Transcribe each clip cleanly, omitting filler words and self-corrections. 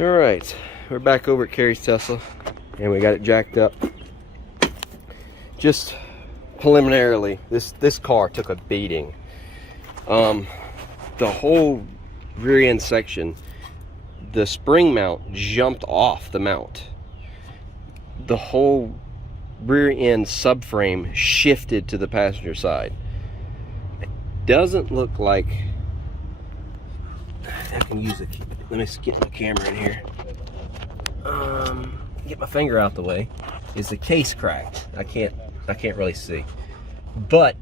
Alright, we're back over at Kerries Tesla and we got it jacked up. Just preliminarily, this car took a beating. The whole rear end section, the spring mount jumped off the mount. The whole rear end subframe shifted to the passenger side. It doesn't look like I can use it. Let me get my camera in here. Get my finger out the way. Is the case cracked? I can't really see. But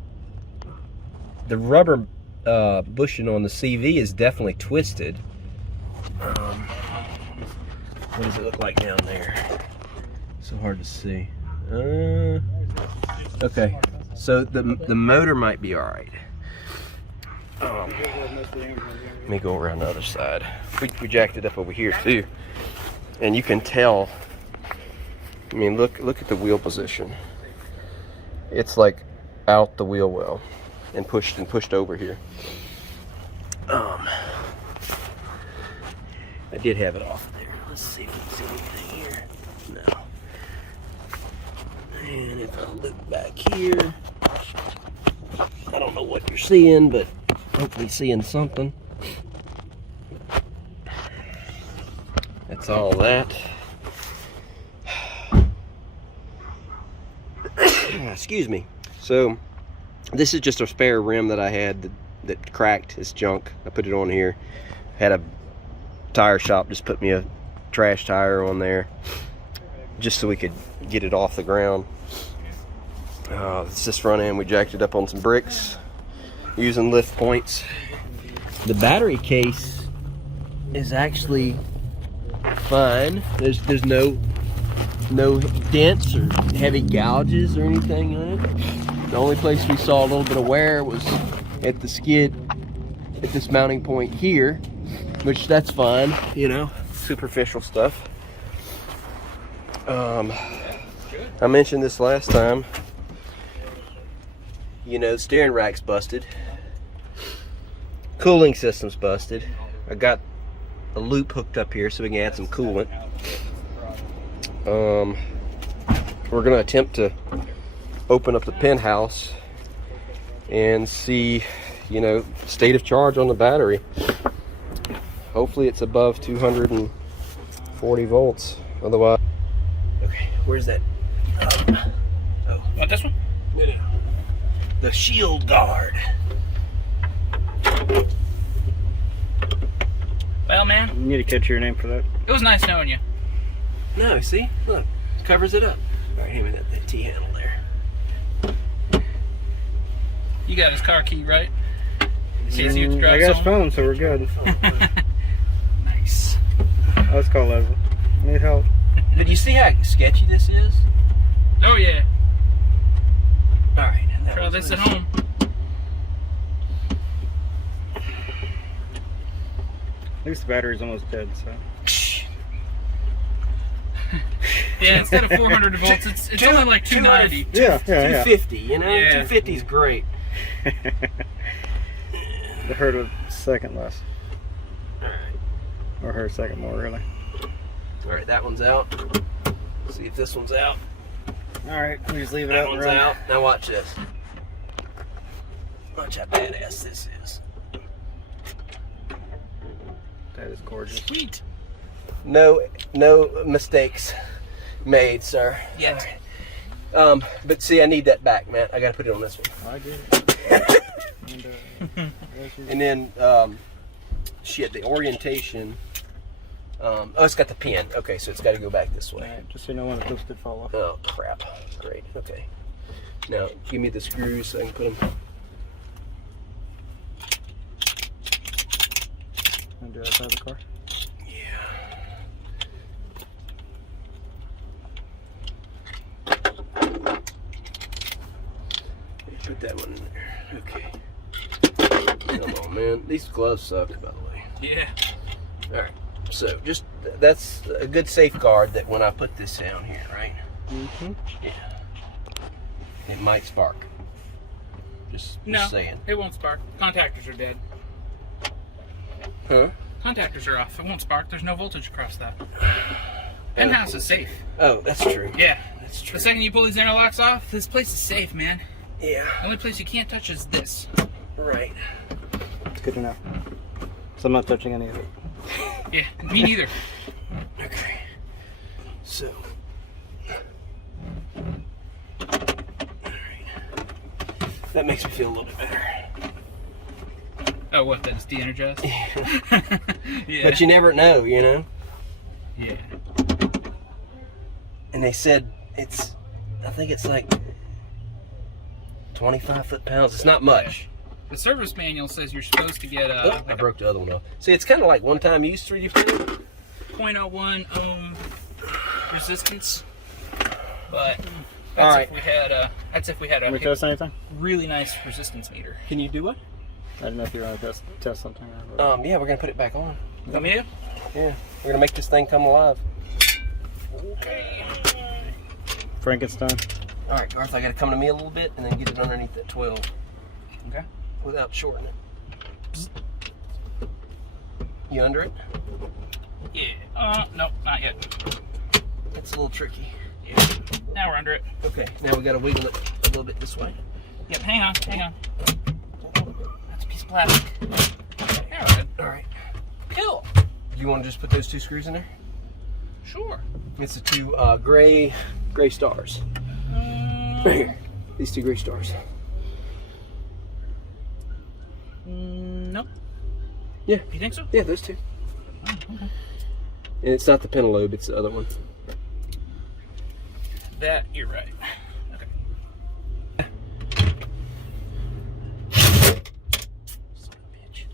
the rubber bushing on the CV is definitely twisted. What does it look like down there? So hard to see. Okay, so the motor might be all right. Let me go around the other side. We jacked it up over here too, and you can tell. I mean, look at the wheel position. It's like out the wheel well and pushed over here. I did have it off there. Let's see if we can see anything here. No. And if I look back here, I don't know what you're seeing, but hopefully seeing something. That's all that. Excuse me. So this is just a spare rim that I had that cracked. It's junk. I put it on here. Had a tire shop just put me a trash tire on there just so we could get it off the ground. It's this front end. We jacked it up on some bricks using lift points. The battery case is actually fine. There's no dents or heavy gouges or anything on it. The only place we saw a little bit of wear was at the skid at this mounting point here, which that's fine, you know, superficial stuff. I mentioned this last time. You know, steering rack's busted. Cooling system's busted. I got a loop hooked up here so we can add some coolant. We're gonna attempt to open up the penthouse and see, you know, state of charge on the battery. Hopefully it's above 240 volts. Otherwise, okay, where's that? Oh, Want this one? No. The shield guard. Well, man, You need to catch your name for that. it was nice knowing you. No, see, look, it covers it up. All right, hand me that T-handle there. You got his car key, right? It's easier to drive. I got his home. phone, so we're good. Nice. Let's call Leslie. Need help? But you see how sketchy this is? Oh yeah. All right. Try this at home. At least the battery's almost dead, so. Yeah, instead of 400 volts, it's only like 290. Yeah. 250, you know? Yeah. 250 is great. The hurt a second less. Or her a second more, really. All right, that one's out. See if this one's out. Alright, we just leave it That out and one's run. out. Now watch this. Watch how badass this is. That is gorgeous. Sweet. No mistakes made, sir. Yet. But see, I need that back, man. I gotta put it on this one. I did. And then, shit, the orientation. Oh, it's got the pin. Okay, so it's got to go back this way. Alright, just so you know when the clips did fall off. Oh, crap. Great. Okay. Now, give me the screws so I can put them. Want to do outside the car? Put that one in there. Okay. Come on, man. These gloves suck, by the way. Yeah. All right. So, just that's a good safeguard that when I put this down here, right? Mm-hmm. Yeah. It might spark. Just No, saying. it won't spark. Contactors are dead. Huh? Contactors are off. It won't spark. There's no voltage across that. Penthouse is safe. Oh, that's true. Yeah. That's true. The second you pull these interlocks off, this place is safe, man. Yeah. The only place you can't touch is this. Right. It's good to know. So I'm not touching any of it. Yeah, me neither. Okay. So. That makes me feel a little bit better. Oh, what? That is de-energized? Yeah. But you never know, you know? Yeah. And they said it's, I think it's like 25 foot-pounds. It's not much. The service manual says you're supposed to get Oh, like I broke the other one off. See, it's kind of like one-time use 3D printing. 0.01 ohm resistance. But that's All right. if we had if we had Can we a test anything? really nice resistance meter. Can you do what? I didn't know if you were going to test something. Yeah, we're gonna put it back on. You want me to? Yeah, we're gonna make this thing come alive. Okay. Frankenstein. All right, Garth, I gotta come to me a little bit and then get it underneath that 12 Okay. without shorting it. You under it? Yeah. Nope, not yet. It's a little tricky. Yeah. Now we're under it. Okay, now we gotta wiggle it a little bit this way. Yep, hang on. That's a piece of plastic. Now we're good. All right. Cool. You want to just put those two screws in there? Sure. It's the two gray stars. Right here. These two gray stars. Nope. Yeah. You think so? Yeah, those two. Oh, okay. And it's not the pentalobe, it's the other one. That, you're right. Okay. Son of a bitch.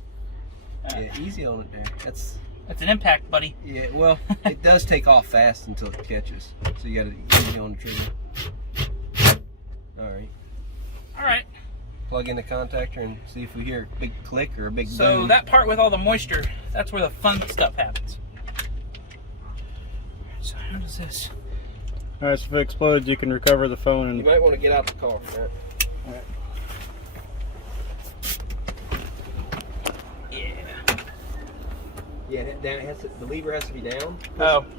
Yeah, easy on it there. That's an impact, buddy. yeah. Well, it does take off fast until it catches, so you got to easy on the trigger. All right. All right. Plug in the contactor and see if we hear a big click or a big So boom. that part with all the moisture, that's where the fun stuff happens. So how does this? Alright, so if it explodes, you can recover the phone You and... might want to get out the car. Right? Alright. Yeah. Yeah, that down. The lever has to be down.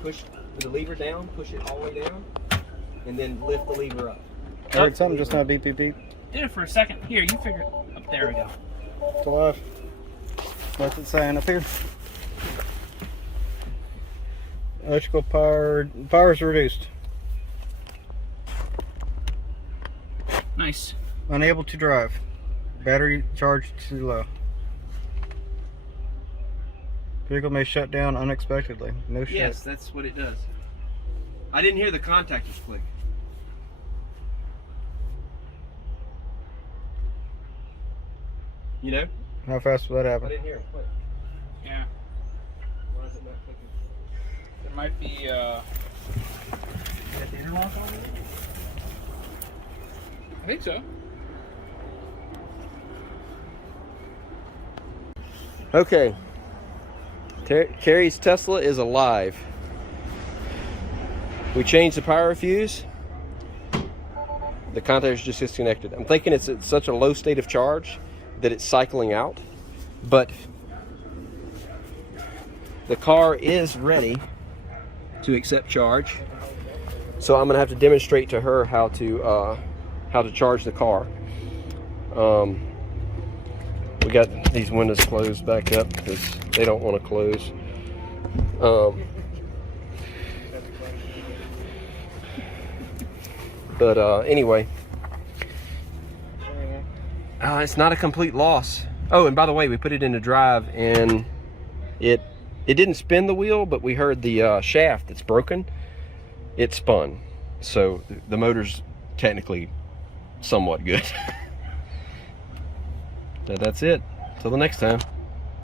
Push the lever down. Push it all the way down, and then lift the lever up. I heard something just now, beep, beep, beep. Did it for a second. Here, you figure it. Oh, there we go. It's alive. What's it saying up here? Electrical power is reduced. Nice. Unable to drive. Battery charge too low. Vehicle may shut down unexpectedly. No shit. Yes, that's what it does. I didn't hear the contactors click. You know? How fast will that I happen? didn't hear them click. Yeah. Why is it not clicking? There might be You got the interlock on it? I think so. Okay. Kerries Tesla is alive. We changed the Pyro fuse. The contactor's just disconnected. I'm thinking it's at such a low state of charge that it's cycling out, but the car is ready to accept charge. So I'm gonna have to demonstrate to her how to charge the car. We got these windows closed back up because they don't want to close. Anyway, it's not a complete loss. Oh, and by the way, we put it into drive and it didn't spin the wheel, but we heard the shaft that's broken. It spun, so the motor's technically somewhat good. So that's it. Till the next time.